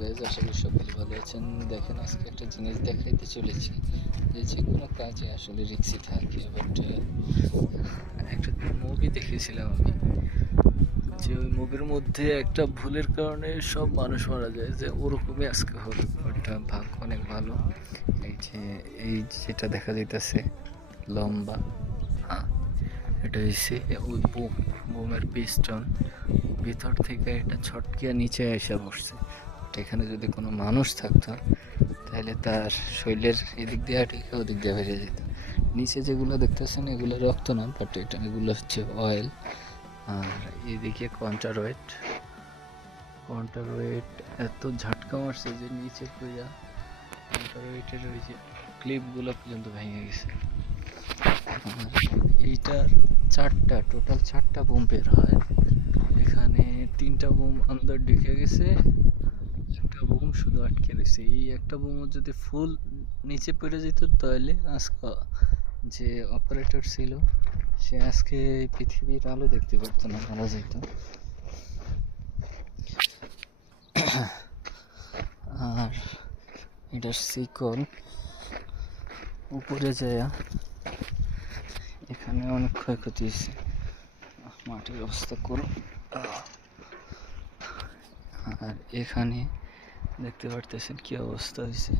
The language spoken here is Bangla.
গাইজ, আশা করি সকলে ভালো আছেন। দেখেন, আজকে একটা জিনিস দেখাইতে চলেছি যে কোনো কাজে আসলে রিস্কি থাকে। বাট একটা মুভি দেখেছিলাম আমি, যে ওই মুভির মধ্যে একটা ভুলের কারণে সব মানুষ মারা যায়, যে ওরকমই আজকে হলো। ওটা ভাগ্য অনেক ভালো। এই যে এই যেটা দেখা যাইতেছে লম্বা, হ্যাঁ, এটা হচ্ছে ওই বোমের পিস্টন। ভিতর থেকে এটা ছটকে নিচে এসে বসছে। এখানে যদি কোনো মানুষ থাকতো, তাহলে তার শরীরের এদিক দিয়ে আটকে ওদিক দিয়ে বেরিয়ে যেত। নিচে যেগুলো দেখতেছেন এগুলো রক্ত না, বাট এগুলো হচ্ছে অয়েল। আর এদিকে কন্টারওয়েট এত ঝাটকা মারছে যে নিচে পড়িয়া কন্টারওয়েটের ওই যে ক্লিপগুলো পর্যন্ত ভেঙে গেছে। আর এইটার টোটাল চারটা বোম বের হয়। এখানে 3টা বোম আন্দার ঢুকে গেছে, একটা বোম শুধু আটকে রয়েছে। এই একটা বোমও যদি ফুল নিচে পড়ে যেত, তাহলে আজকে যে অপারেটর ছিল সে আজকে পৃথিবীর আলো দেখতে পারতো না, মারা যেত। আর এটার শিকল উপরে যায়, এখানে অনেক ক্ষয়ক্ষতি হয়েছে। মাটির অবস্থা করো। আর এখানে দেখতে পারতেছেন কি অবস্থা হয়েছে।